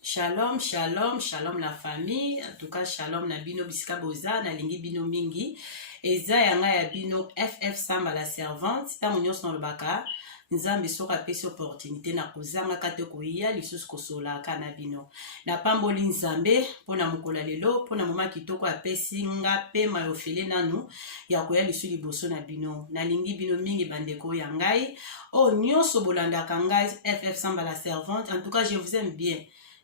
Shalom, shalom, shalom la famille. En tout cas, shalom na bino bisika boza na lingi bino mingi. Eza yanga ya bino FF Samba la servante. Ta munyo son baka. Nzambe soka pesi opportunité na kozanga kate koya lisusu kosola kana bino. Na pamboli nzambe pona mukola lelo pona mama kitoko apesi nga pe mayofele nanu ya koya lisusu liboso na bino. Na lingi bino mingi bandeko ya ngai. Oh nyonso bolandaka ngai FF Samba la servante. En tout cas, je vous aime bien.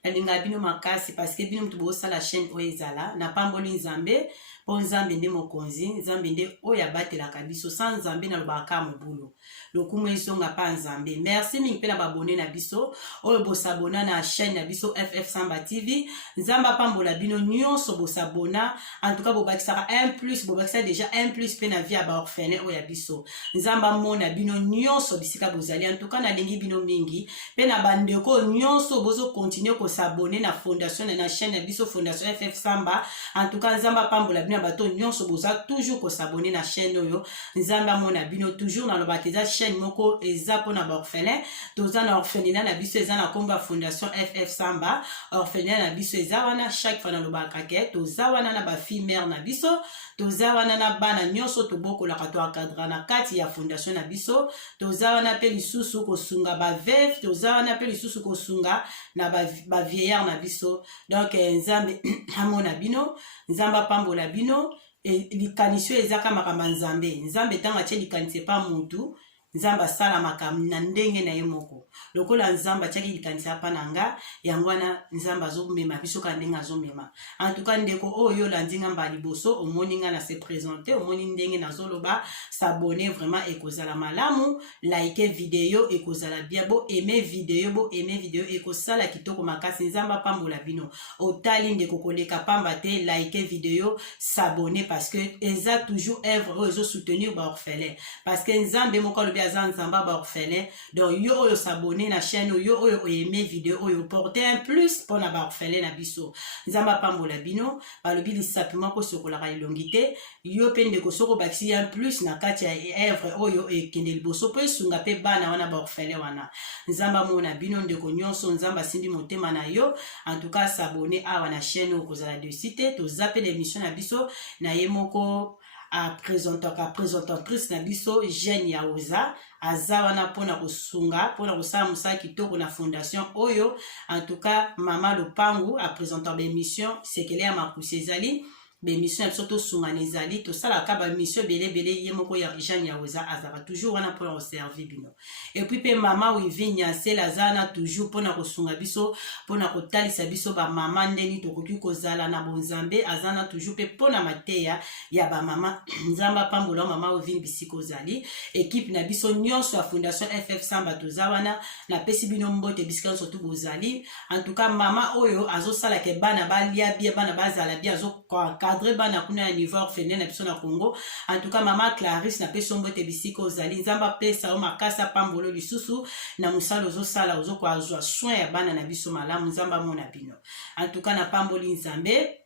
Nalinga bino makasi parce que bino mtu bosa la chaîne oezala na pamboli nzambe po nzambe nde mokonzi nzambe nde oya batelaka biso sans nzambe na lobaka mobulu lokumu ezonga pa nzambe. Merci mingi pe na babone na biso oyo bosabona na chaîne na biso FF Samba TV. Nzamba pambola bino nyonso bosabona. En tout cas bobakisaka 1+ bobakisa déjà 1+ pe na vie ya ba orphelin oya biso. Nzamba mona bino nyonso bisika bozali. En tout cas na lingi bino mingi pe na bandeko nyonso bozo continuer ko s'abonner na fondation na chaîne na biso fondation FF Samba. En tout cas nzamba pambola bino bato nyonso boza toujours ko s'abonner na chaîne oyo. Nzamba mona bino toujours na lobakeza chaîne moko eza pona ba orphelin. Toza na orphelinat na biso eza na komba fondation FF Samba. Orphelinat na biso eza wana chaque fois na lobaka ke toza wana na ba fille mère na biso. Toza wana na bana nyonso tobokolaka to akadra na kati ya fondation na biso. Toza wana pe lisusu kosunga ba veuve. Toza wana pe lisusu kosunga na ba vieillard na biso. Donc nzambe amona bino nzamba pambola bino likanisi ezaka makamba nzambe nzambe tanga tie likanisi pa mutu nzamba sala makambo na ndenge na ye moko lokola nzamba tiaki likanisi pa nanga yangwana nzamba azomema biso ka ndenge azomema. En tout cas ndeko oyo landinga mba liboso omoni nga na se présenter omoni ndenge nazoloba s'abonner vraiment ekozala malamu like video ekozala bien bo aimer video ekozala kitoko makasi. Nzamba pambola bino otali ndeko koleka pamba te like video s'abonner parce que eza toujours œuvre oyo soutenir ba orphelin parce que nzambe moko lobi nzamba ba orphelin. Donc yo oyo s'abonner na chaîne yo oyo aimer video oyo porter un plus pour na ba orphelin na biso. Nzamba pambola bino balobi lisapima ko sokolaka ilongité yo pe ndeko soko bakisi un plus na kati ya œuvre oyo ekende liboso po esunga pe bana wana ba orphelin wana. Nzamba mona bino ndeko nyonso nzamba simbi motema na yo. En tout cas s'abonner awa na chaîne oyo kozala de cité to zappe l'émission na biso na ye moko a présentatrice na biso Jeune Yaoza azawana pona kosunga pona kosala musala kitoko na fondation oyo. En tout cas mama Lopangu a présentant l'émission sekele ya makusi ezali bémission surtout sunga nezali to sala ka ba mission belé ye moko ya Jeune Yaoza azaba toujours wana pour servir bino. Et puis pe mama Wivinya Sela zana toujours pona kosunga biso pona kotalisa biso ba mama ndeni to koki kozala na bonzambe azana toujours pe pona mateya ya ba mama nzamba pambola mama Wivinya bisiko zali équipe na biso nyonso ya fondation FF Samba tozawana na pesi bino mbote bisika surtout bozali. En tout cas mama oyo azosala ke bana balia bien bana bazala bien azo cadre bana kuna ya niveau orphelin na biso na Congo. En tout cas mama Clarisse na peso mbote bisiko zali nzamba pesa o makasa pambolo lisusu na musalo zo sala ozo kwa azwa soin ya bana na biso malamu nzamba mona bino. En tout cas na pamboli nzambe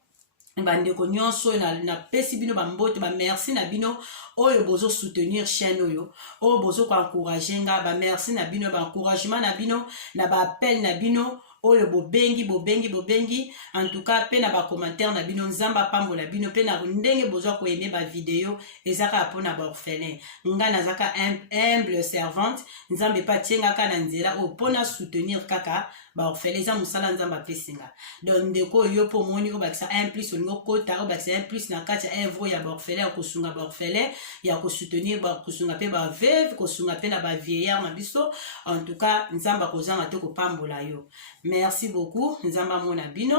bandeko nyonso na pesi bino bambote ba merci na bino oyo bozo soutenir chaîne oyo bozo ko encourager nga ba merci na bino ba encouragement na bino na ba appel na bino oyo bobengi. En tout cas pe na ba commentaire na bino nzamba pambola bino pe na ndenge bozo ko aimer ba vidéo ezaka pona ba orphelin nga nazaka humble servante nzambe pa tienga ka na nzela o pona soutenir kaka ba orphelin za musala nzamba pesinga. Donc ndeko yo po moni o bakisa 1+ olingo kota o bakisa 1+ na kati ya œuvre ya ba orphelin ko sunga ba orphelin ya ko soutenir ba kusunga pe ba veuve ko sunga pe na ba vieillard na biso. En tout cas nzamba kozanga te ko pambola yo. Merci beaucoup nzamba mona bino.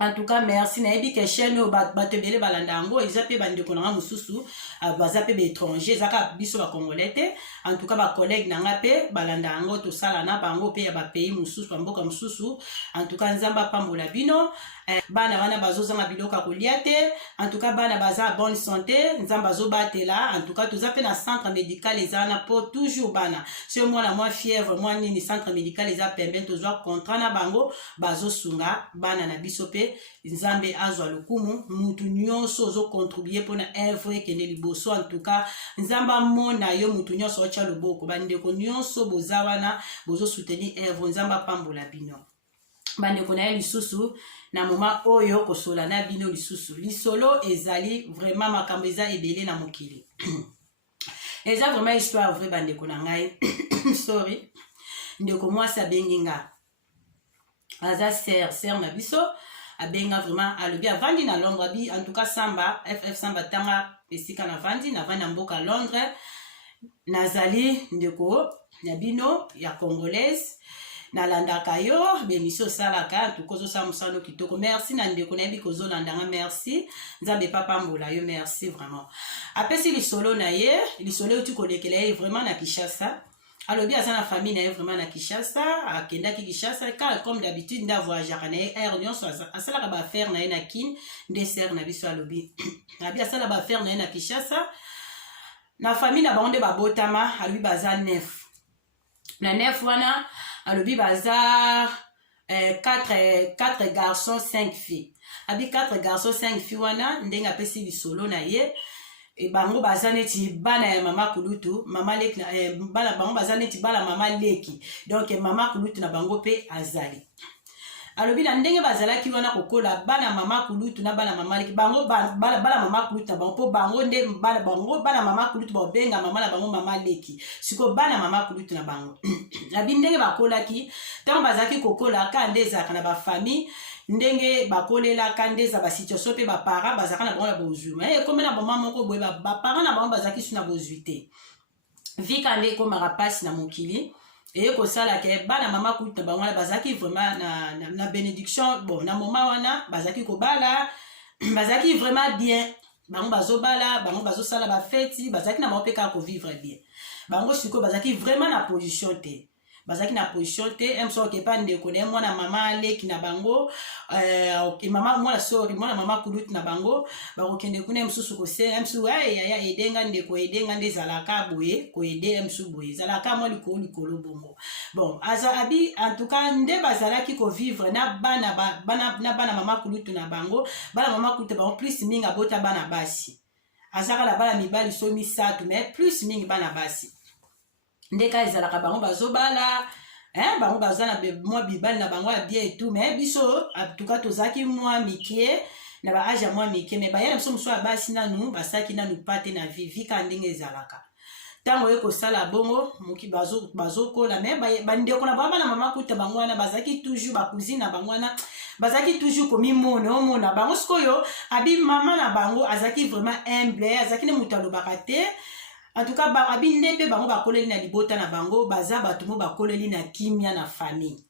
En tout cas merci na ebi ke chaîne o batebele balandango ezape bandeko nanga mususu bazape be étranger zaka biso ba congolais te. En tout cas ba collègue nanga pe balandango to sala na bango pe ya ba pays mususu ba mboka mususu. En tout cas nzamba pambola bino. bana wana bazozanga biloko kolia te en tout cas bana baza bonne santé nzambe azobatela en tout cas toza pe na centre médical ezana pour toujours bana so mwana mwa fièvre mwa nini centre médical eza pembeni tozwa contrat na bango bazosunga bana na biso pe nzambe azwa lokumu mutu nyonso ozocontribue mpona œuvre ekende liboso en tout cas nzambe amona yo mutu nyonso otya loboko bandeko nyonso boza wana bozosoutenir œuvre nzambe apambola bino bandeko na ye lisusu na moma oyo kosola na bino lisusu lisolo ezali vraiment makambo eza ebele na mokili eza vraiment histoire vrai bandeko na ngai sorry ndeko mwasi abengi nga aza ser na biso abenga vraiment alobi avandi na Londres abi en tout cas samba ff samba tanga esika na vandi na mboka Londres nazali ndeko na bino ya congolaise nalandaka yo bemisio salaka tukozosala mosala kitoko merci na ndeko nayebi kozolandanga merci nzambe papambola yo merci vraiment apesi lisolo na ye lisolo euti kolekela ye vraiment na Kinshasa alobi aza na famille na ye vraiment na Kinshasa akendaki Kinshasa car comme d'habitude nda voyageaka na ye aire nyonso asalaka baaffaire na ye na kin nde ser na biso alobi abi asala baaffaire na ye na Kinshasa na famille na bango nde babotama alobi baza 9 na 9 wana alobi baza 4 garçons 5 filles abi 4 garçons 5 filles wana ndenge apesi lisolo na ye e bango baza neti bana ya mama kulutu mama leki bana bango baza neti bana mama leki donc mama kulutu na bango pe azali alobi na ndenge bazalaki wana kokola bana mama kulutu na bana mama leki bango bana mama kulutu na bango po bango nde bana mama kulutu babenga mama na bango mama leki siko bana mama kulutu na bango abi ndenge bakolaki ntango bazalaki kokola ka nde ezalaka na bafamille ndenge bakolelaka nde eza basituation mpe bapara bazalaka na bango na bozwi me ekome na bama moko boye bapara na bango bazalaki su na bozwi te vika nde ekomaka mpasi na mokili eye kosalaka bana mama kulutu na bango wana bazalaki vraiment na bénédiction bon na moma wana bazalaki kobala bazalaki vraiment bien bango bazobala bango bazosala bafeti bazalaki na bango mpe kaka kovivre bien bango sikoyo bazalaki vraiment na position te bazalaki na position te emso kepa ndeko na ye mwana mama aleki na bango mwana mama kulutu na bango bakokende kuna emsusu kose emsu yaya edenga ndeko edenga nde ezalaka boye koede emsu boye ezalaka mwa likolo bongo bon aza abi en tout cas nde bazalaki kovivre na bana mama kulutu na bango bana mama kulutu bango plus mingi abota bana basi azaka na bana mibali so misato mais plus mingi bana basi ndeka ezalaka bango bazobala bango baza na mwa bibali na bango ya bien et tout mais biso en tout cas tozalaki mwa mikie na baage ya mwa mikie mais bayana biso mosusu ya basi nanu basalaki nanu pate na vika ndenge ezalaka ntango oye kosala bongo moki bazokola mais bandeko na bango na mama kuta bango wana bazalaki toujours bacousine na bango wana bazalaki toujours komimona omona bango sikoyo abi mama na bango azalaki vraiment humble azalaki ne moto alobaka te en tout cas abi nde mpe bango bakoleli na libota na bango baza bato mo bakoleli na kimia na famille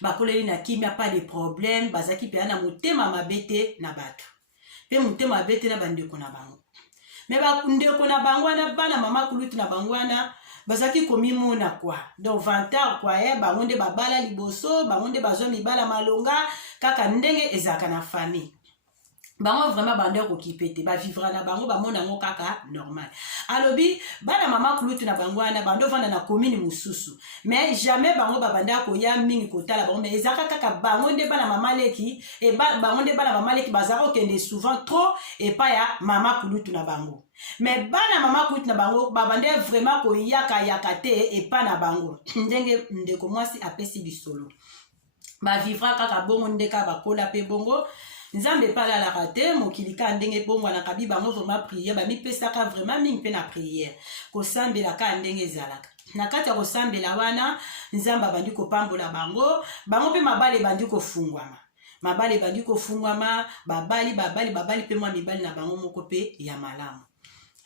bakoleli na kimia pas de problème bazalaki mpe na motema mabe te na bato mpe motema mabe te na bandeko na bango me bandeko na bango wana bana mama kulutu na bango wana bazalaki komimona kwa donc 20 ans kwa bango nde babala liboso bango nde bazwa mibala malonga kaka ndenge ezalaka na famille bango vraiment bande kokipe te bavivra na bango bamona ngo kaka normal alobi bana mama kulutu na bango wana bando vanda na commune mususu mais jamais bango babanda koya mingi kotala bango mais ezaka kaka bango nde bana mama leki et bango nde bana mama leki bazaka okende souvent trop et pas ya mama kulutu na bango mais bana mama kulutu na bango babande vraiment koyaka te et pas na bango ndenge ndeko mwasi apesi bisolo bavivra kaka bongo ndeka bakola pe bongo nzambe epalalaka te mokili ka ndenge ebongwanaka bi bango vraiment priere bamipesaka vraiment mingi mpe na priere kosambelaka ndenge ezalaka na kati ya kosambela wana nzambe abandi kopambola bango mpe mabali ebandi kofungwama babali mpe mwa mibali na bango moko mpe ya malamu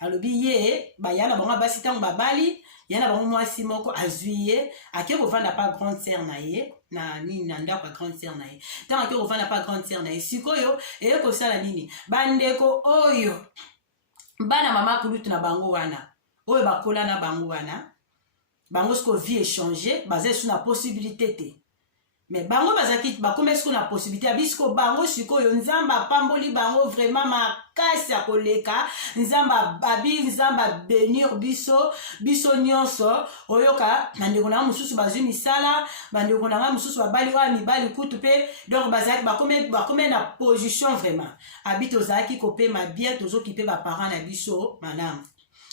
alobi ye baya na bango basi ntango babali ya na bango mwasi moko azwi ye ake kovanda pa grande sœur na ye na ndako ya grande sœur na ye ntango ake kovanda pa grande sœur na ye sikoyo eye kosala nini bandeko oyo bana mama kulutu na bango wana oyo bakola na bango wana bango siko vie échanger baza esu na possibilité te mais bango bazaki bakome siko na possibilité ya bisiko bango sikoyo nzamba apamboli bango vraiment makasi ya koleka nzamba babi nzamba bénir biso nyonso oyoka bandeko na mosusu bazwi misala bandeko na mosusu babali oya mibali kutu pe donc bazaki bakome na position vraiment abi tozalaki kopema bien tozoki pe baparent na biso malamu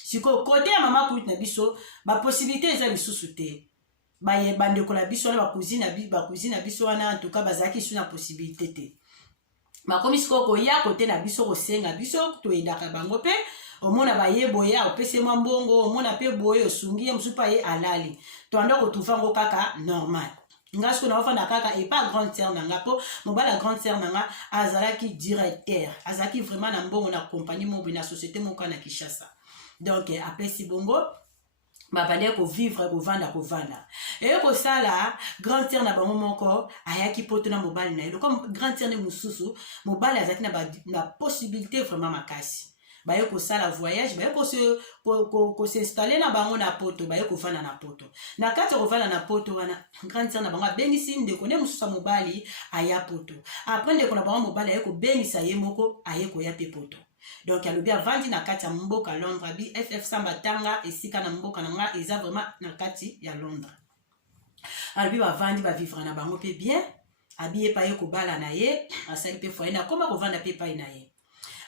sikoyo kote ya mama kutu na biso baposibilité eza lisusu te bandeko na biso wana bacousine na biso wana en tout cas bazalaki su na possibilité te bakomi sikoyo koya kote na biso kosenga biso toyedaka bango mpe omona baye boye opesi mwa mbongo omona mpe boye osungi ye mosusu mpe aye alali toanda kotufa ngo kaka normal nga siko naofanda kaka epa grande sœur na nga mpo mobali ya grande sœur na nga azalaki directeur azalaki vraiment na mbongo na compagnie moboye na société moko na Kinshasa donc apesi bongo babandeki kovivre kovanda eye kosala grande sœur na bango moko ayaki poto na mobali na ye comme grande sœur ne mosusu mobali azalaki na possibilité vraiment makasi baye kosala voyage baye kosinstalle na bango na poto baye kovanda na poto na kati ya kovanda na poto wana grande sœur na bango abengisi ndeko nde mosusu ya mobali aya poto apres ndeko na bango mobali aye kobengisa ye moko aye koya mpe poto donc alobi avandi na kati ya mboka Londres abi FF Samba tanga esika na mboka na nga eza vraiment na kati ya Londres alobi bavandi bavivre na bango mpe bien abi ye pa ye kobala na ye asali mpe foye na koma kovanda mpe epai na ye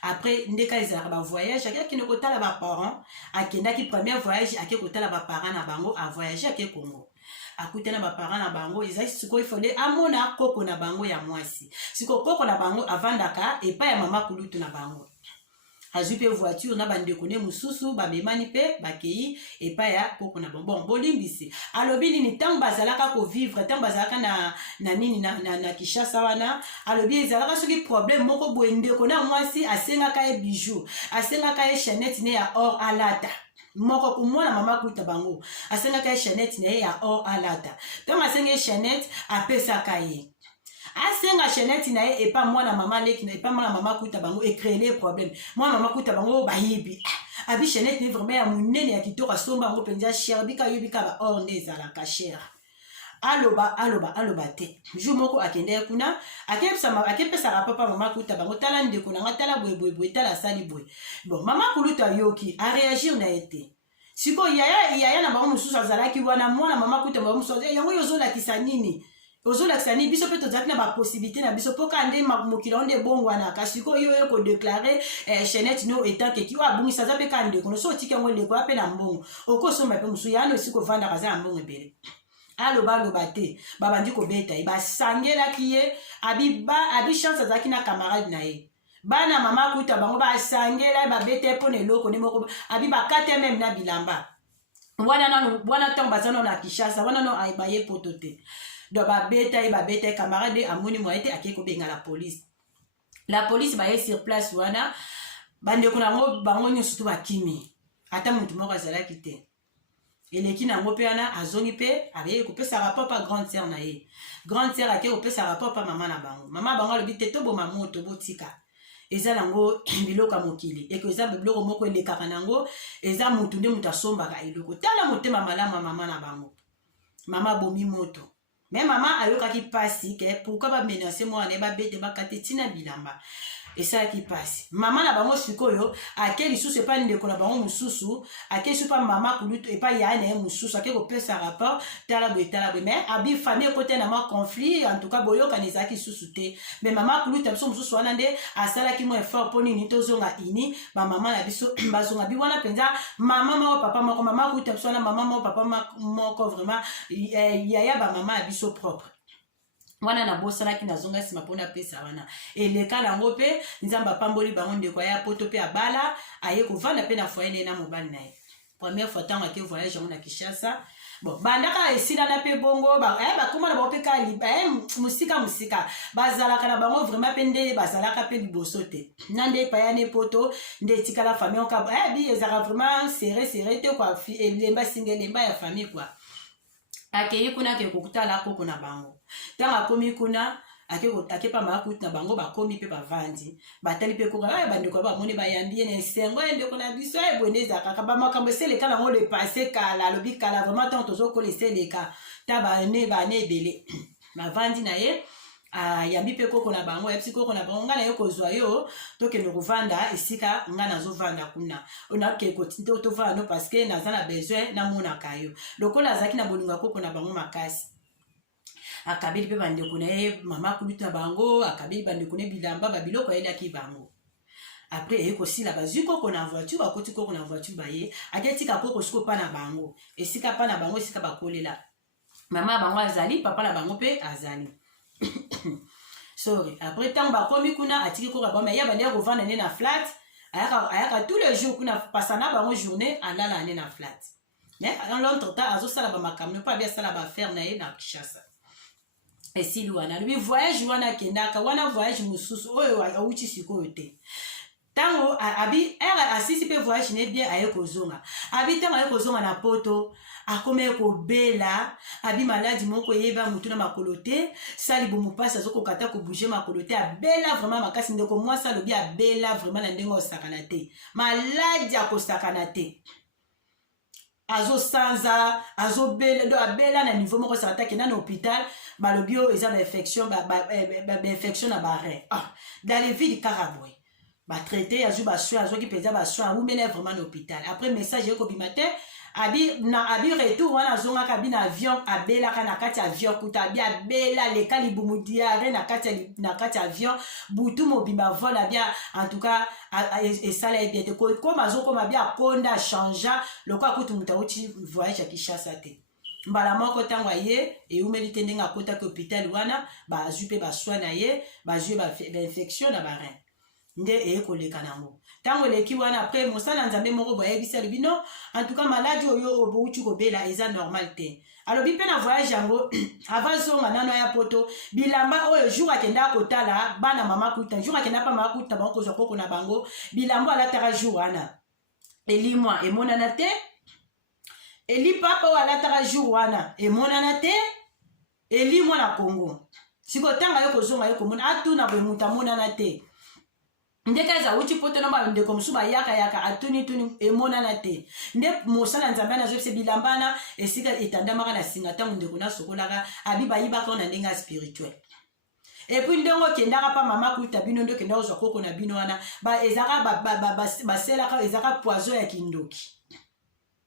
après ndeka ezalaka bavoyage akende kotala baparent akendaki premier voyage ake kotala baparent na bango avoyage ake Congo akutana baparent na bango ezali sikoyo ifale amona koko na bango ya mwasi sikoyo koko na bango avandaka epai ya mama kulutu na bango azwi mpe voiture na bandeko ne mosusu bamemani mpe bakei epai ya koko na bango bon bolimbisi alobi nini ntango bazalaka kovivre ntango bazalaka na nini na Kinshasa wana alobi ezalaka soki problème moko boye ndeko na mwasi asengaka ye bijou asengaka ye chaînette ne ya or alata moko kumwana mama kuta bango asengaka ye chaînette ne ya or alata ntango asenga ye chaînette apesaka ye asenga chaînette na ye epa mwana mama leki na epa mwana mama kuta bango créer problème mwana mama kuta bango bayibi abi chaînette ni vraiment ya munene ya kitoko asomba bango penza cher bika yobika ba or nde ezalaka cher aloba te jour moko akende kuna akepesaka papa mama kuta bango tala ndeko na nga tala boye tala sali boye bon mama kuluta yoki a réagir na ye te siko yaya na bango mosusu azalaki wana mwana mama kuta bango mosusu yango yozolakisa nini ozolakisa nini biso mpe tozalaki na baposibilité na biso mpo ka nde mokili onde ebongwanaka sikoyo oyo kodeklare chaînette no etakeki oyo abungisa aza mpe ka ndeko no so otiki yango ndeko ya mpe na mbongo okosomba mpe mosusu yana esika ovandaka aza na mbongo ebele aloba te babandi kobeta ye basangelaki ye abi chance azalaki na camarade na ye bana mama kuta bango basangela ye babeta ye mpo na eloko nde moko abi bakate meme na bilamba wana ntango baza no na Kinshasa wana no baye poto te donc babeta ye camarade amoni moye te ake kobenga la police baye sur place wana bandeko nango bango nyonso to bakimi ata motu moko azalaki te eleki nango mpe wana azongi mpe abeye kopesa rapport pa grande sœur na ye grande sœur ake kopesa rapport pa mama na bango mama bango alobi te toboma moto botika eza nango biloko ya mokili eko eza biloko moko elekaka nango eza motu nde moto asombaka eloko tala motema malamu ya mama na bango mama bomi moto me mama ayokaki pasi ke pourquoi bamenase mwana ne babete bakate tina bilamba esalaki pasi mama na bango sikoyo ake lisusu epai ndeko na bango mosusu ake lisusu pa mama kulutu epai ya na ye mosusu ake kopesa rapport tala boye mais abi famille ekote na mwa conflit en tout cas boyokani ezalaki lisusu te mais mama kulutu ya biso mosusu wana nde asalaki mwa effort mpo nini tozonga ini bamama na biso bazonga bi wana mpenza mama moko papa moko mama kulutu ya biso wana mama moko papa moko vraiment yaya bamama ya biso propre wana na bosanaki nazonga nsima mpona pesa wana eleka nango mpe nzambe apamboli bango ndeko aya poto mpe abala aye kovanda mpe na foye nde na mobali na ye première fois ntango ake voyage yango na Kinshasa bon bandaka esilana mpe bongo bakoma na bango mpe ka mosika bazalaka na bango vraiment mpe nde bazalaka mpe liboso te na nde epaya ne poto nde etikala famille oka bi ezalaka vraiment serré te kua elemba singa elemba ya famille kua akei kuna ake kokutala koko na bango ntango akomi kuna akepa makuti na bango bakomi mpe bavandi batali mpe koko bandeko bamoni bayambi ye na esengo ndeko na biso ebwende ezalaka bamakambo eseleka nango le passé kala alobi kala vraiment ntango tozokola eseleka ta bane ebele bavandi na ye yambi pe koko na bango yebisi koko na bango nga na ye kozwa yo tokende kovanda esika nga nazovanda kuna onake tovanda no parceke naza na besoin namonaka yo lokola azalaki na bolingo ya koko na bango makasi akabeli mpe bandeko na ye mama kulutu na bango akabeli bandeko na ye bilamba babiloko ayeliaki bango après eye kosila bazwi koko na voiture bakoti koko na voiture baye aketika koko siko pa na bango esika pa na bango esika bakolela mama bango azali papa na bango mpe azali sorry après ntango bakomi kuna atiki koko bango ya bandeko kovanda ne na flat ayaka tous les jours kuna pasa na bango journée alala ne na flat mais dans l'autre temps azosala bamakambo mpo abi asala baaffaire na ye na Kinshasa esili wana alobi voyage wana akendaka wana voyage mosusu oyo awuti sikoyo te tango abi asisi pe voyage ne bien aye kozonga abi tango aye kozonga na poto akome kobela abi maladi moko yeba mutu na makolo te sali bomupasi azokokata kobouge makolo te abela vraiment makasi ndeko mwasi alobi abela vraiment na ndenge osakana te maladi akosakana te azosanza azobela do abela na niveau moko saka takenda na hôpital balobi oyo eza bainfection na barein dans les villes karaboy batraité azwi basoin azwaki mpenza basoin awumela vraiment na hôpital après message ekobima te abi retour wana azongaka abi na avion abelaka na kati ya avion kuta abi abela leka libumu diare na kati ya avion butu mobimba vol abi en tout cas esala ye bien te koma azokoma abi akonda achangea lokola kutu moto awuti voyage ya Kinshasa te mbala moko ntango aye eumeli te ndenge akotaki hôpital wana bazwi mpe basoin na ye bazwi bainfection na barein nde ekoleka nango ntango eleki wana après mosala nzambe moko boyebisi alobi no en tout cas maladi oyo obouti kobela eza normal te alobi mpe na voyage yango avazonga nano ya poto bilamba oyo jour akendaka kotala bana mama kuta jour akendaka pa mama kuta bango kozwa koko na bango bilambo alataka jour wana elimwa emonana te eli papa oyo alataka jour wana emonana te elimwa na Congo sikotanga yo kozonga yo komona atuna boye mutu amonana te ndeka eza uti poto na bandeko mosusu bayaka atuni emonana te nde mosala nzambe azobisa bilambana esika etandamaka na singa ntango ndeko nasokolaka abi bayibaka na ndenge ya spirituel epuis ndenge okendaka pa mama kuta bino nde okendaka kozwa koko na bino wana ezaka baselaka ezaka poison ya kindoki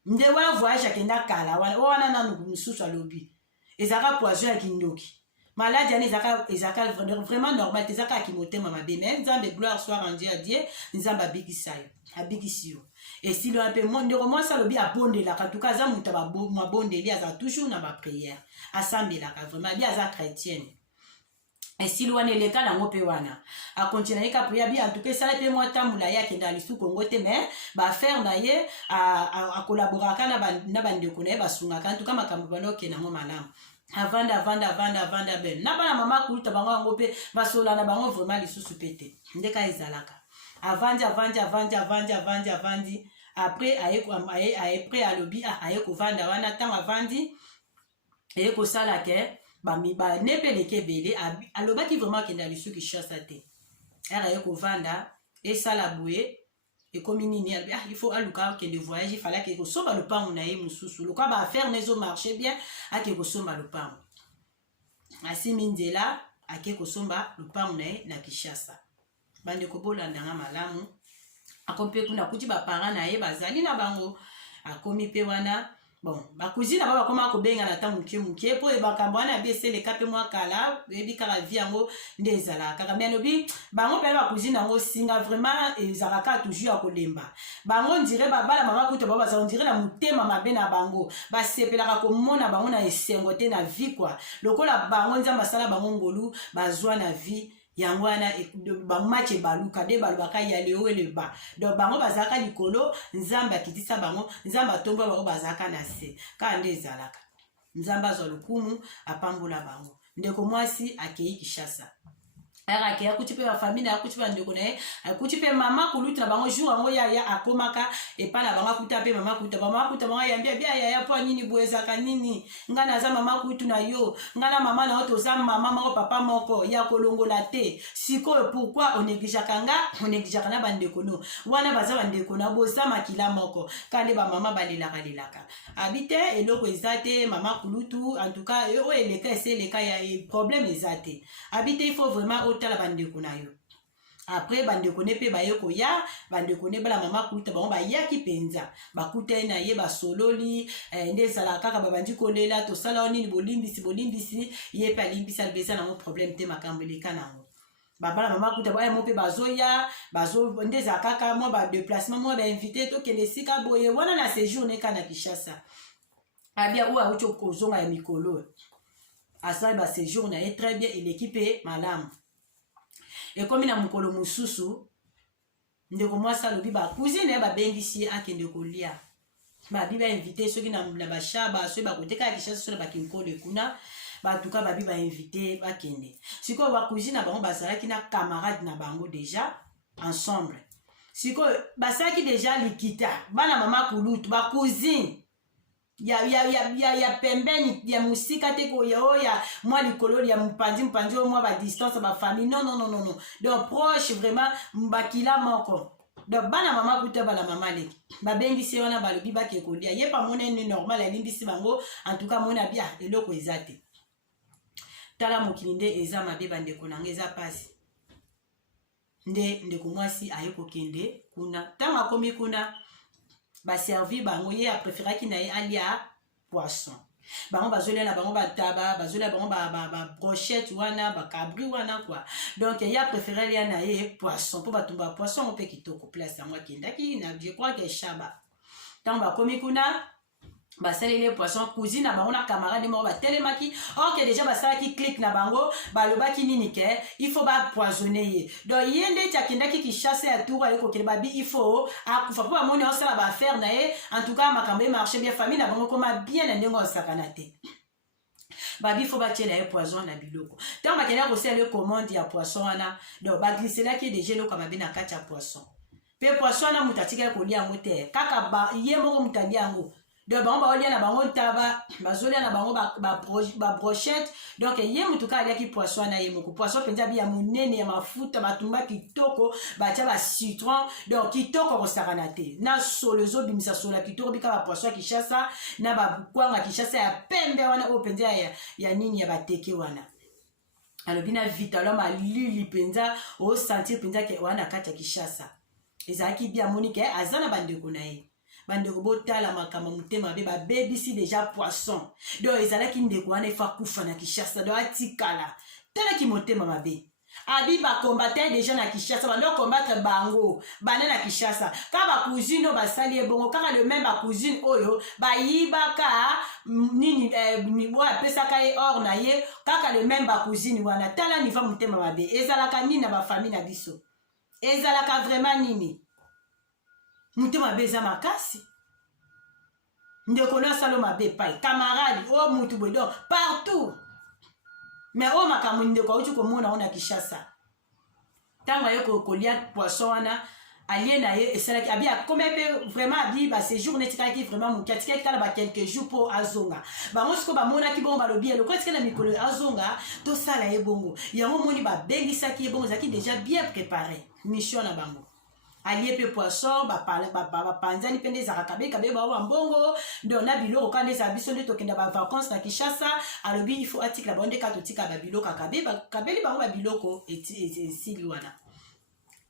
nde wana voyage akenda kala wana nanu mosusu alobi ezaka poison ya kindoki maladi ane ezaka vraiment normal te ezaka akimotema mabe me nzambe gloire soit rendue à Dieu nzambe abikisi yo esili wana mpe ndeko mwasi alobi abondelaka tuka aza moto mabondeli aza toujours na bapriere asambelaka vraiment abi aza chrétienne esili wana eleka nango mpe wana akontina ye kapri abi antuka esala mpe mwa tambola ye akenda lisu Kongo te me baaffaire na ye akolaboraka na bandeko na ye basungaka antuka makambo bana okenda yango malamu avanda ben na bana mama kuluta bango yango mpe basolana bango vraiment lisusu mpe te ndeka ezalaka avandi après aye pre alobi aye kovanda wana ntango avandi eye kosala ke banepeleke ebele alobaki vraiment akenda lisu Kinshasa te ere aye kovanda esala boye ekomi nini il faut aluka akende voyage il fallait ake kosomba lopango na ye mosusu lokola baaffaire na ezomarche bien ake kosomba lopango asimi nzela ake kosomba lopango na ye na Kinshasa bandeko bolandanga malamu akomi mpe kuna akuti baparent na ye bazali na bango akomi mpe wana bon bakuzine na bakoma kobengana ta moke mpo makambo wana yabi eseleka mpe mwa kala oyebi kaka vi yango nde ezalaka kaka me alobi bango mpe bakuzine yango singa vraiment ezalaka toujours ya kolemba bango ndire babala mama kuta bao bazala ndire na motema mabe na bango basepelaka komona bango na esengo te na vi kwa lokola bango nzambe asala bango ngolu bazwa na vi yango wana bamatch ebaluka nde balobaka yale oyo eleba donc bango bazalaka likolo nzambe akitisa bango nzambe atomba bango bazalaka na se kaka nde ezalaka nzambe azwa lokumu apambola bango ndeko mwasi akei Kinshasa arake akuti pe ba famille akuti ba ndeko na ye akuti pe mama kulutu na bango jour ango ya akomaka epa na bango akuta pe mama kuta bango yambia bia ya po nini boezaka nini nga naza mama kutu na yo nga na mama na oto za mama moko papa moko ya kolongola te siko pourquoi on négligeaka na bandeko no wana baza bandeko na boza makila moko kande ba mama balelaka habite eloko ezate mama kulutu en tout cas o eleka ese eleka ya problème ezate habite il faut vraiment otala bandeko na yo après bandeko ne pe baye koya bandeko ne bala mama kuta bango bayaki penza bakuta na ye basololi nde sala kaka babandi kolela to sala nini bolimbisi ye pe alimbisa albesa na mo problème te makambo eleka nango babala mama kuta baye mo pe bazoya nde za kaka mo ba déplacement mo ba invité to kende sika boye wana na séjour ne kana Kinshasa abia ou aucho kozonga ya mikolo asa ba séjour na ye très bien et l'équipe malamu ekomi na mukolo mususu ndeko mwasa lobi ba cousine ba bengisi akende kolia ba biba invité soki na bashaba so ba koteka Kinshasa so ba kinkolo kuna ba tuka ba biba invité ba kende siko ba cousine bango bazalaki na camarade na bango déjà ensemble siko basaki déjà likita bana mama kulutu ba cousine ya pembeni ya musika te ko ya moi likolo ya mpanzi mwa ba distance ba famille non donc proche vraiment mbakila moko donc bana mama kuta bala mama leki babengisi wana balobi bake kolia ye pa mona ne normal alimbisi bango en tout cas mona bien eloko ezate tala mokili nde eza mabe bandeko nanga eza pasi nde ndeko mwasi aye kokende kuna tanga komi kuna ba servi bango ye a préféraki na ye alia poisson bango bazolia na bango bataba bazolia bango ba brochette wana ba cabri wana quoi donc ye a préféré lia na ye poisson pour batumba poisson on peut kitoko place moi kindaki na je crois que shaba tant ba komi kuna basaleli poisson cousine na bango na camarade moko batelemaki ok déjà basalaki clique na bango balobaki nini ke il faut bapoisonner ye donc ye nde ti akendaki Kinshasa ya tour aye kokende babi il faut akufa mpo bamoni osala baaffaire na ye en tout cas makambo ye marché bien famille na bango koma bien na ndenge osakana te babi il faut batiela ye poison na biloko ntango bakendaki kosala ye commande ya poisson wana donc bagliselaki déjà eloko mabe na kati ya poisson mpe poisson wana moto atikaki kolia yango te kaka ye moko moto alia yango donc bango baolia na bango taba bazolia na bango ba brochette donc ye mutuka aliaki poisson na ye moko poisson penza bi ya monene ya mafuta batumba kitoko batia ba citron donc kitoko kosakana te na solo ezobimisa solo kitoko bika ba poisson Kinshasa na ba kwanga Kinshasa ya pembe wana o penza ya nini ya bateke wana alobi na vitalom alili penza o sentir penza ke wana kati ya Kinshasa ezalaki bia monike azana bandeko na ye bandeko botala makama mutema be babebisi déjà poisson donc ezalaki ndeko wana efa kufa na Kinshasa donc atikala talaki motema mabe abi bakombater déjà na Kinshasa bando combattre bango bana na Kinshasa ka ba cousine basali ebongo kaka le même ba cousine oyo bayibaka nini wa pesaka ye or na ye kaka le même ba cousine wana tala niva mutema mabe ezalaka nini na ba famille na biso ezalaka vraiment nini mutema beza makasi ndeko na salo mabe pai camarade o mutu bodo partout mais o makambo ndeko auti komona ona Kinshasa tango ye kolia poisson wana alien na ye esalaki abi comme pe vraiment abi ba séjour netikaki vraiment mukatika kala ba quelques jours pour azonga bango siko bamona ki bongo balobi eloko etika na mikolo azonga to sala ye bongo yango moni ba bengisaki ye bongo zaki déjà bien préparé mission na bango allié pe poisson panzani pende za kabe ba mbongo donc na biloko quand les abiso de tokenda ba vacances na Kinshasa alobi il faut article bonde katotika ba biloko kabeli bango ba biloko et wana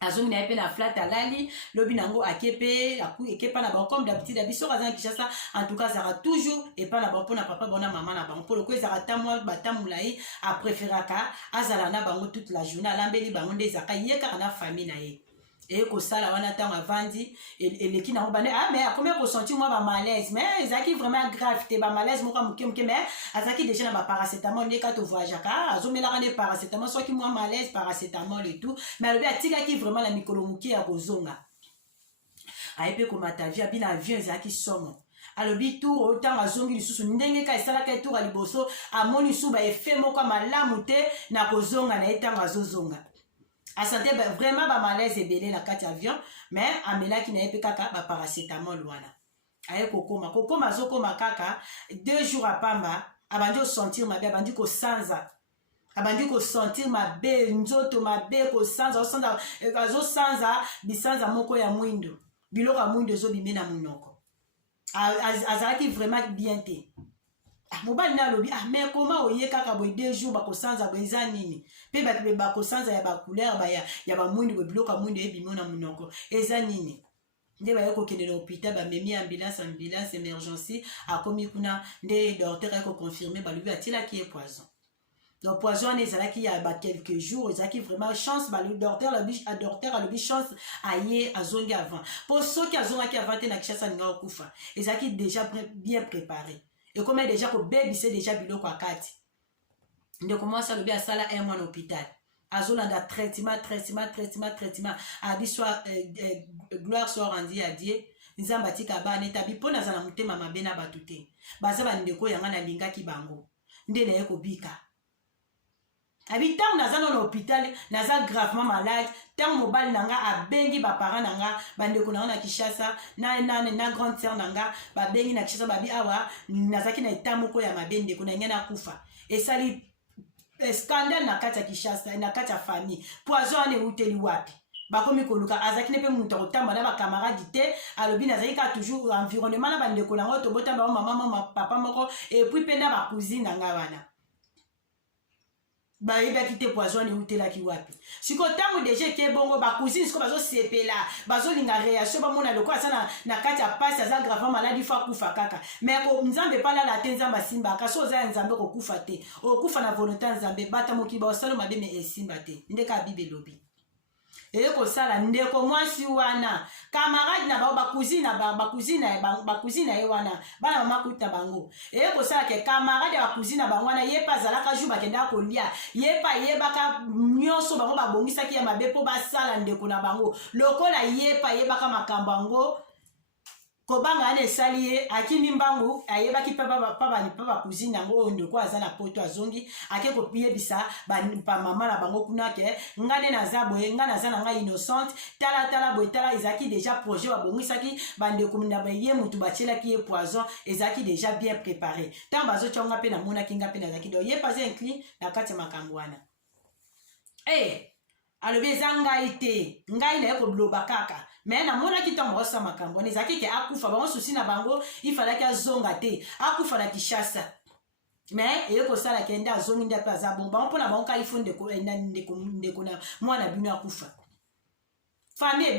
azongi na pe na flat alali lobi nango akepe ekepa na bango comme d'habitude abiso kazana Kinshasa en tout cas ça sera toujours et pas na bango na papa bona maman na bango pour le coup ça ratamwa batamulai a préféraka azala na bango toute la journée alambeli bango ndezaka yeka na famille na ye et ko sala wana tanga vandi et les qui n'ont pas mais combien ressenti moi ba malaise mais ezaki vraiment grave te ba malaise mo comme mais azaki déjà na ba paracétamol ne ka to voyage ka azomela ka ne paracétamol soit qui moi malaise paracétamol et tout mais le atika qui vraiment la mikolo muki ya kozonga aipe ko matavia bina avion ezaki somo alobi tour otanga azongi lisusu ndenge ka esalaka etour liboso amoni su ba effet moko malamu te na kozonga na ye ntango azozonga asante vraiment bamalaise ebele na kati avion mais amelaki na ye mpe kaka baparacetamol wana aye kokoma azokoma kaka 2 jours apamba abandi kosentir mabe abandi kosanza abandi kosentir mabe nzoto mabe kosanza azosanza bisanza moko ya mwindo biloko ya mwindo ezobime na monoko azalaki vraiment bien te mobali na alobi mais koma oye kaka boye 2 jours bakosanza boye eza nini mpe bakosanza ya bacouleur ya bamwindo boye biloko ya mwindo ebime na monoko eza nini nde baye kokende na hôpital bamemi ambulance émergency akomi kuna nde docteur aye koconfirme balobi atielaki ye poison donc poison wana ezalaki ya quelques jours ezalaki vraiment chance docteur alobi chance aye azongi avant mpo soki azongaki avant te na kishasa alinga kokufa ezalaki déjà bien préparé ekomi déjà kobebise déjà biloko akati ndeko mwasi alobi asala 1 mois na hôpital azolanda traitement abi soit gloire soit rendue à Dieu nzambe atika bana etabi mpo naza na motema mabe na bato te baza bandeko yanga nalingaki bango nde naye kobika abi ntango naza na hôpital naza gravement malade ntango mobali nanga abengi baparent nanga bandeko nanga na Kishasa na grande sœur nanga babengi na Kishasa babi awa nazaki na eta moko ya mabe ndeko na ngai nakufa esali scandale na kati ya Kishasa na kati ya famille poison ane uteli wapi bakomi koluka azaki ne pe muta kotamba na bakamaradi te alobi nazaki ka toujours environnement na bandeko nango tobotamba mama papa moko et puis pe na bacousine nanga wana bayebaki te poison ane utelaki wapi siko ntango deja eke bongo bacousine siko bazosepela bazolinga réaction bamona loko aza na kati ya pasi aza gravement maladi fo akufa kaka mais nzambe epalala te nzambe asimbaka so oza ya nzambe kokufa te okufa na volonté ya nzambe bata mokili baosala mabe me esimba te ndeka ya bible elobi eye kosala ndeko mwasi wana camarade na bango bacousine na ye wana bana mama kuta bango eye kosala ke camarade ya bacousine na bango wana ye mpe azalaka jour bakendaka kolia ye mpe ayebaka nyonso bango babongisaki ya mabe mpo basala ndeko na bango lokola ye mpe ayebaka makambo yango kobanga ane esali ye akimi mbangu ayebaki pa bacousine yango oyo ndeko aza na poto azongi ake kopiyebisa bamama na bango kuna ke nga nde naza boye nga naza na ngai innocente tala boye tala ezalaki déjà projet babongisaki bandeko na ye mutu batielaki ye poison ezalaki déjà bien préparé ntango bazotyonga mpe namonaki nga mpe nazalaki do ye paza incline na kati ya makambo wana alobi eza ngai te ngai naye koloba kaka mais namonaki ntango baosala makambo wana ezalaki ke akufa bango susi na bango ifalaki azonga te akufa na Kishasa mais eye kosala ke nde azongi nde mpe aza bongo bango mpona bango ka ifo ndeko na mwana bino akufa famille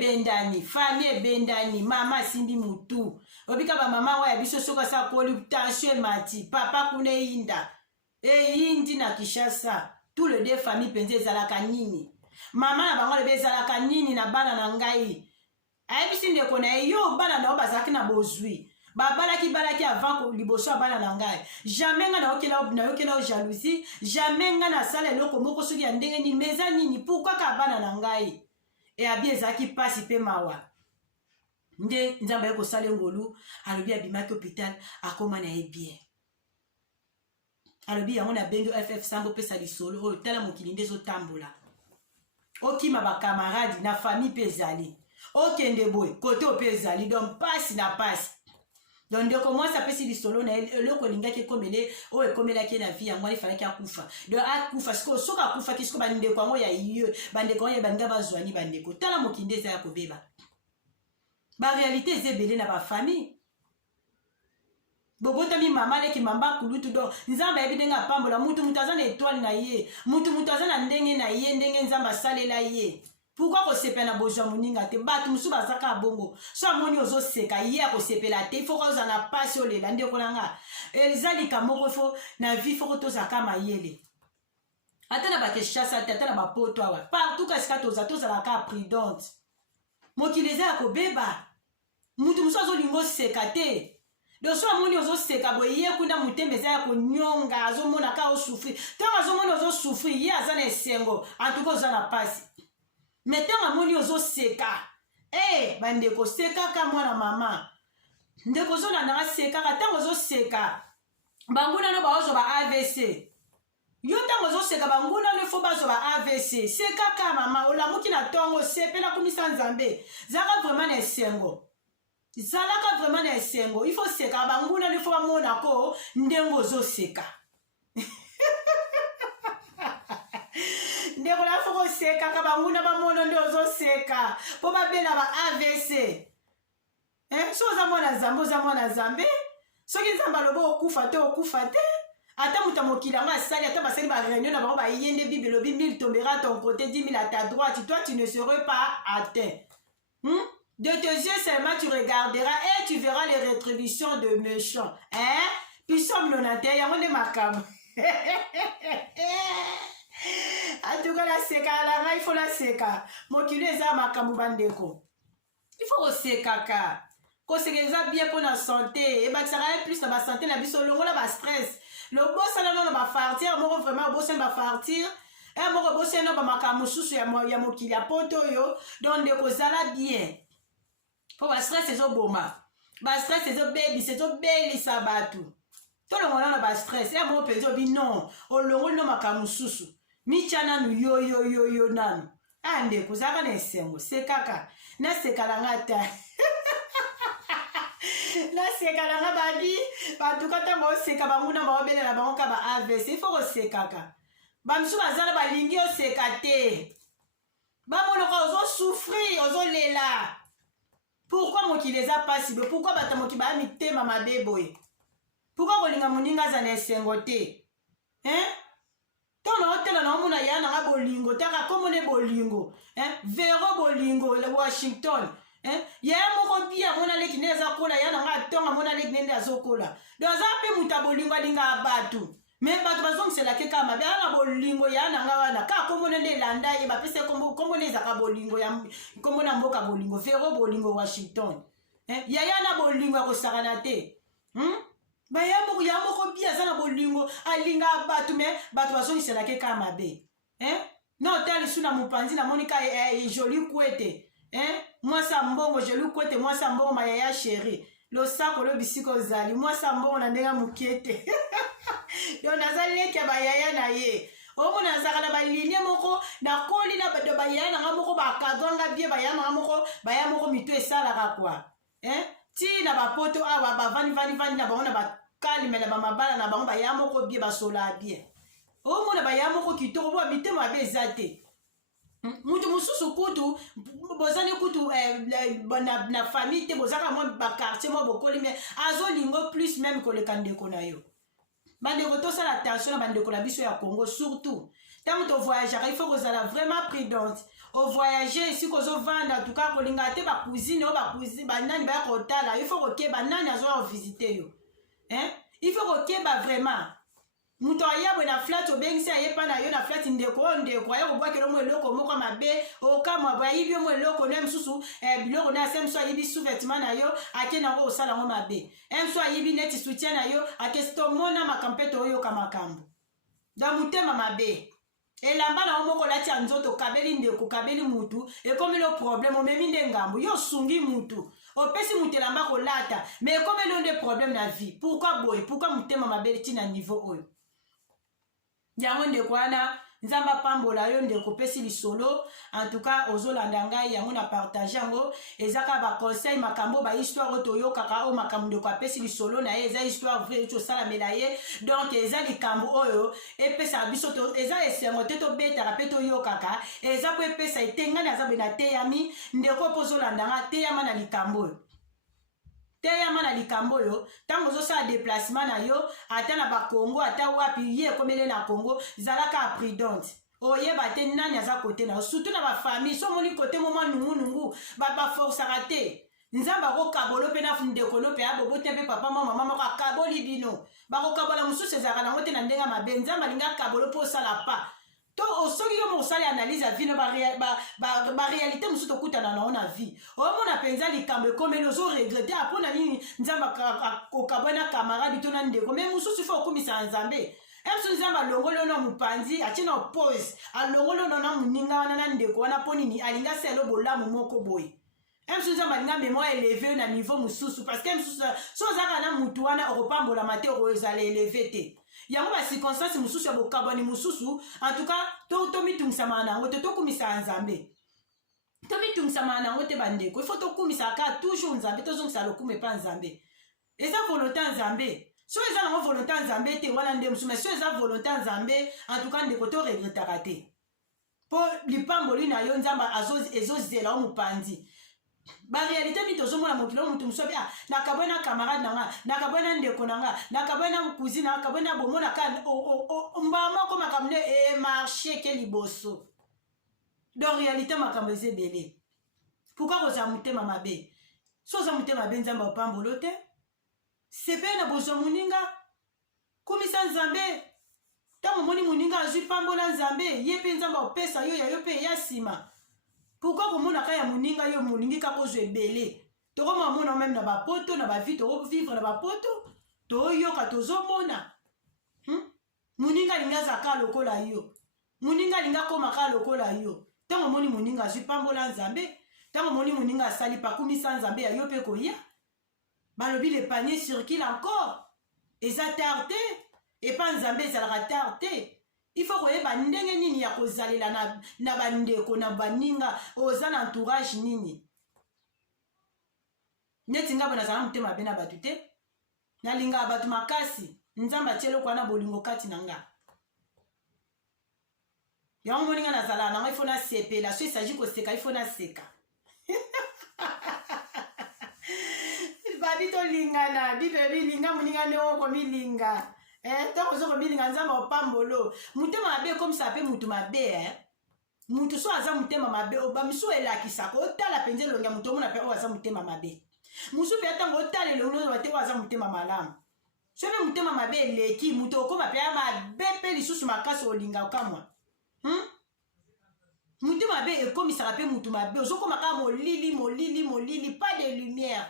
ebendani mama asimbi mutu obika bamama waya biso soki asala koli tension emati papa kuna eyindi na Kishasa tout le deux famille mpenza ezalaka nini mama na bango alobi ezalaka nini na bana na ngai ayebisi ndeko na ye yo bana na yo bazalaki na bozwi balaki avant liboso ya bana na ngai jamais nga nayokela o jalousie jamais nga nasala eloko moko soki ya ndenge nini mais eza nini pourkui ka bana na ngai abi ezalaki mpasi mpe mawa nde nzambe aye kosala ngolu alobi abimaki hôpital akoma na ye bien alobi yango nabengi ff sango opesa lisolo oyo tala mokili nde ezotambola okima bakamaradi na famille mpe ezali okende boye kote ope ezali donc mpasi na mpasi donc ndeko mwasi apesi lisolo na eloko elingaki ekomele oyo ekomelaki na vie yango ifalaki akufa donc akufa sikoyo soki akufaki siko bandeko yango ya ye bandeko yango balinga bazwani bandeko tala mokili eza ya kobeba barealité eza ebele na bafamille bobotami mama leki mamba kulutu donc nzambe ayebi ndenge apambola mutu aza na étoile na ye mutu aza na ndenge na ye ndenge nzambe asalela ye pourquoi kosepela na bozwa moninga te bato mosusu bazaka bongo so amoni ozoseka ye akosepela te ifo koza na pasi olela ndeko na nga eza likambo moko ifo na vie ifo tozalaka mayele ata na bakeshasa te ata na bapoto awa partout kasika tozalaka prudente mokili eza ya kobeba mutu mosusu azolinga oseka te donc so amoni ozoseka boye ye kuna motembe eza ya konyonga azomona ka osufri ntango azomona ozosufri ye aza na esengo antuka oza na pasi mais ntango amoni ozoseka bandeko sekaka mwana mama ndeko ozolanda seka ntango ozoseka banguna no baozwa ba AVC yo ntango ozoseka banguna no fo bazwa ba AVC seka ka mama olamuki na tongo sepela kumisa nzambe zaka vraiment na esengo zalaka vraiment na esengo il faut seka banguna no fo bamona ko ndengo ozoseka ndeko la fo koseka ka banguna bamona nde ozoseka po babela ba AVC so oza mwana nzambe soki nzambe aloba okufa te ata moto mokili yango asali ata basali baréunion na bango bayende bible elobi 1000 tombera à ton côté 10 000 à ta droite toi tu ne serais pas atteint de tes yeux seulement tu regarderas et tu verras les rétributions de méchants puis somme 91 yango nde makambo en tout cas la seka alanga il faut la seka mokili eza makambo bandeko il faut kosekaka koseka eza bien mpo na santé ebakisaka ye plus na basanté na biso longola bastress lobosana nono bafartir moko vraiment obosani bafartir moko obosani no bamakambo mosusu ya mokili ya poto oyo donc nde kozala bien mpo bastress ezoboma bastress ezobebisa ezobelisa bato tolongola na bastress moko mpenza obi non olongoli no makambo mosusu mitya nanu yo nanu ndeko ozalaka na esengo sekaka nasekalanga ta nasekalanga babi batuka ntango oseka banguna baobelela bango ka ba AVC il faut kosekaka bamisu bazala balingi oseka te bamonoka ozosouffrir ozolela pourquoi mokili eza pasi boye pourquoi bato mokili baya mitema mabe boye pourquoi kolinga moninga aza na esengo te tono otela na omona ya nanga bolingo taka komone bolingo vero bolingo le Washington yaya moko bia mona leki nde aza kola ya nanga atonga mona leki nde azokola donc aza mpe muta bolingo alinga bato me bato bazongiselaki kaka mabe aya na bolingo ya nanga wana kaka komona nde elanda ye bapesa komona ezaka bolingo ya komona mboka bolingo vero bolingo Washington yaya na bolingo ya kosakana te ya moko bia aza na bolingo alinga bato me bato bazongiselaki kaka mabe no ta lisu na mopanzi namoni ka joli kwete mwasa mbongo joli kwete mwasa mbongo mayaya sheri losako lo bisiko ozali mwasa mbongo na ndenge mokie te yo naza leki ya bayaya na ye omona nazalaka na balinie moko nakoli na bayaya nanga moko bakadwanga bie bayaya nanga moko baya moko mito esalaka kwa ti na bapoto awa bavandi na bango na bakalime na bamabala na bango baya moko bie basola bie omona baya moko kitoko bo mitema abe eza te mutu mosusu kutu bozani kutu na famille te bozaka mwa bakartier mwa bokoli me azolingo plus même koleka ndeko na yo bandeko tosala attention na bandeko na biso ya Congo surtout ntango tovoyageaka il faut kozala vraiment prudente ovoyage esi kozovanda en tout cas kolinga te bacousine oyo banani baya kotala il faut kokeba nani azoya kovisite yo il faut kokeba vraiment mutu ayabwe na flat obengisi ayepa na yo na flat ndeko aya kobwakela mo eloko moko mabe okamwa bo ayibi yo mo eloko no mosusu biloko no ase mosu ayibi sous-vêtement na yo ake nango osala ngo mabe mosu ayibi neti soutien na yo ake sitomona makambo mpe toyoka makambo da motema mabe elamba na moko lati ya nzoto kabeli ndeko kabeli mutu ekomeli o problème omemi nde ngambo yo osungi mutu opesi mutu elamba kolata me ekomeli o nde problème na vie pourquoi boye pourquoi motema mabe ti na niveau oyo yango ndeko wana nzamba pambola yo ndeko pesi lisolo en tout cas ozolanda ngai yango na partage yango ezaka ba conseil makambo ba histoire toyokaka o makambo ndeko apesi lisolo na ye eza histoire vraie tosalamela ye donc eza likambo oyo epesa biso eza esengo te tobetaka mpe toyokaka eza po epesa etengani aza boye na teyami ndeko mpo ozolanda nga teyama na likambo oyo teyama na likambo oyo ntango ozosala déplacement na yo ata na bakongo ata wapi ye ekomele na kongo zalaka prudente oyeba te nani aza kote na yo surtout na bafamille so omoni kote mo mwa nungunungu baforsaka te nzambe akokabola mpe na ndeko no mpe abobo te mpe papa mwa mama moko akaboli bino bakokabola mosusu ezalaka nango te na ndenge mabe nzambe alingi akabola mpo osala pa to osoki yo mosali analyse ya vie no baréalité mosusu tokutana nango na vie omona mpenza likambo ekomeli ozoregrete apona nini nzambe okabwana camarade to na ndeko me mosusu fo okumisa nzambe mosusu nzambe alongoli ono mopanzi atie na opose alongoli ono na moninga wana na ndeko wana mpo nini alingi asala bolamu moko boye mosusu nzambe alinga mémoire élevé na niveau mosusu parce que mosusu so ozaka na mutu wana okopambolama te okozala élevé te yango bacirconstance mosusu ya bokabwani mosusu en tout cas tomitungisama na yango te tokumisa nzambe tomitungisama na yango te bandeko ifo tokumisaka toujours nzambe tozongisa lokumu epa nzambe eza volonté ya nzambe so eza nango volonté ya nzambe te wana nde mosusu mais so eza volonté ya nzambe en tout cas ndeko toregretaka te mpo lipamboli na yo nzambe ezozela o mopanzi baréalité mbi tozomona mokili oyo motu mosu abi nakabwe na camarade na nga nakabwe na ndeko na nga nakabwe na cousine na nga nakabwe na bomonaka mbala moko makambo nde emarche ke liboso donc réalité makambo eza ebele pourkui kozala motema mabe so oza motema mabe nzambe opambolo te sepe na bozwa moninga kumisa nzambe ntango omoni moninga azwi pambola nzambe ye mpe nzambe opesa yo ya yo mpe eya nsima pourkui komonaka ya moninga yo moningi kaka ozwa ebele tokomamona meme na bapoto na bavi tokovivre na bapoto toyoka tozomona moninga alinga azaka lokola yo moninga alinga akomaka lokola yo ntango omoni moninga azwi pambola nzambe ntango omoni moninga asali pakumisa nzambe ya yo mpe koya balobi le panier circule encore eza tard te epa nzambe ezalaka tard te il faut koyeba ndenge nini ya kozalela na bandeko na baninga oza na entourage nini neti nga bo nazala motema mabe na bato te nalingaka bato makasi nzambe atie eloko wana bolingo kati na nga yango moninga nazala nango ifo nasepela so esagi koseka ifo naseka babi tolingana bible bilinga moninga nde oko milinga ntango ozoko bilinga nzambe opambolo motema mabe ekomisa mpe mutu mabe mutu so aza motema mabe bamisu elakisaka otala mpenza elongi ya mutu omona mpe oyo aza motema mabe mosu mpe ntango otala elongi ozoba te oyo aza motema malamu so mpe motema mabe eleki mutu okoma mpe ya mabe mpe lisusu makasi olinga okamwa mutu mabe ekomisaka mpe mutu mabe ozokomaka molili pas de lumière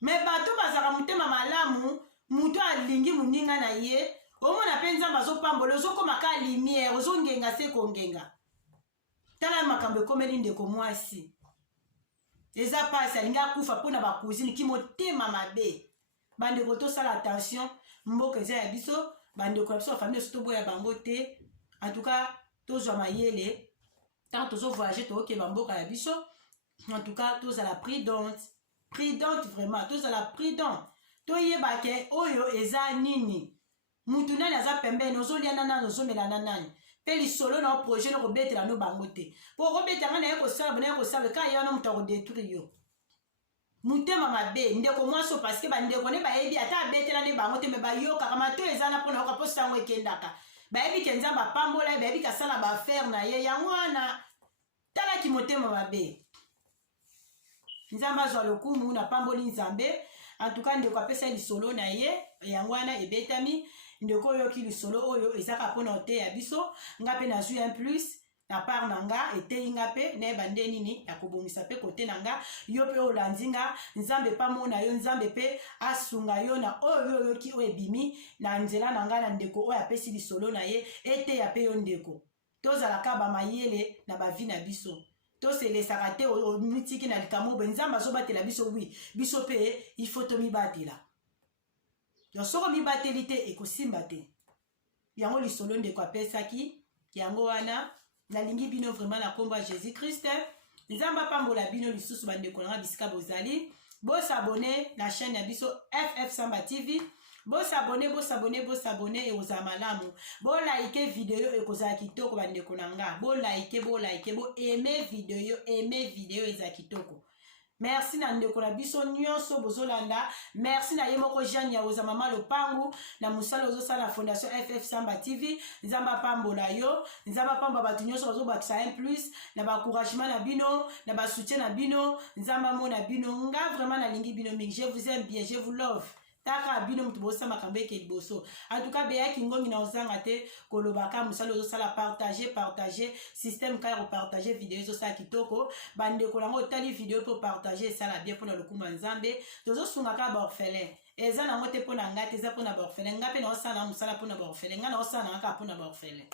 mais bato bazaka motema malamu mutu alingi moninga na ye omona mpe nzambe azopambola ozokomaka lumière ozongenga se kongenga tala makambo ekomeli ndeko mwasi eza pasi alingi akufa mpona bacousine ki motema mabe bandeko tosala attention mboka eza ya biso bandeko ya biso bafamile so toboya bango te en tout cas tozwa mayele ntango tozovoyage tookeba mboka ya biso en tout cas tozala prudente vraiment tozala prudente toyeba ke oyo eza nini mutu nani aza pembeni ozoliana nani ozomelana nani mpe lisolo na oprojet na kobetela no bango te mpo okobetanga na ye kosala bona ye kosala ka ye wana moto akodetruire yo motema mabe ndeko mwaso parceke bandeko nde bayebi ata abetela nde bango te me bayokaka mato ezana mpona yoka mpo sango ekendaka bayebi ke nzambe apambola ye bayebi kasala baaffaire na ye yango wana talaki motema mabe nzambe azwa lokumu na pamboli nzambe en tout cas ndeko apesa lisolo na ye yango wana ebetami ndeko oyoki lisolo oyo ezaka mpona oteya biso nga mpe nazwi un plus na part na nga eteyi nga mpe nayeba nde nini ya kobongisa mpe kote na nga yo mpe olandi nga nzambe pamona yo nzambe mpe asunga yo na oyo oyoki oyo ebimi na nzela na nga na ndeko oyo apesi lisolo na ye eteya mpe yo ndeko tozalaka bamayele na bavi na biso toselesaka te omitiki na likambo boye nzambe azobatela biso wi biso mpe ifo tomibatela donc soko mibateli te ekosimba te yango lisolo ndeko apesaki yango wana nalingi bino vraiment na kombo ya jésus christ nzambe apambola bino lisusu bandeko nanga bisika bozali bosabone na chaîne ya biso ff samba tv bosabone ekozala malamu bolaike video ekozala kitoko bandeko na nga bolaike boaime video eza kitoko merci na ndeko na biso nyonso bozolanda merci na ye moko Jeanne ya oza mama lopangu na musala ozosala na fondation ff samba tv nzambe apambola yo nzambe apambola bato nyonso bazobakisa un plus na bacouragement na bino na basoutien na bino nzambe amona bino nga vraiment nalingi bino mingi je vous aime bien je vous love taka bino mutu bosa makambo eke liboso en tout cas beyaki ngongi na ozanga te kolobaka musala ozosala partager système kaya kopartager video ezosala kitoko bandeko nango otali video mpo partager esala bien mpona lokuma nzambe tozosungaka baorphelin eza nango te mpona nga te eza mpona baorphelin nga mpe naosala na musala mpona baorphelin nga naosala na kaka mpona baorphelin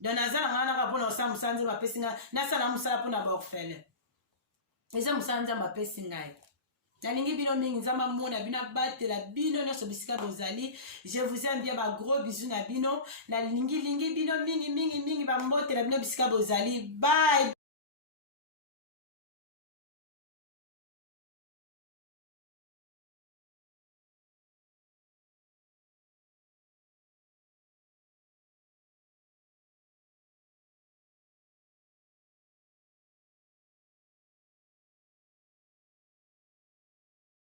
donc naza na nga naka mpona osala musala nzambe apesi nga nasala musala mpona baorphelin eza mosala nzambe apesi ngai nalingi bino mingi nzambe mona bino abatela bino nyonso bisika bozali. Je vous aime bien, ba gros bisous na bino nalingi bino mingi bambotela bino bisika bozali. Bye.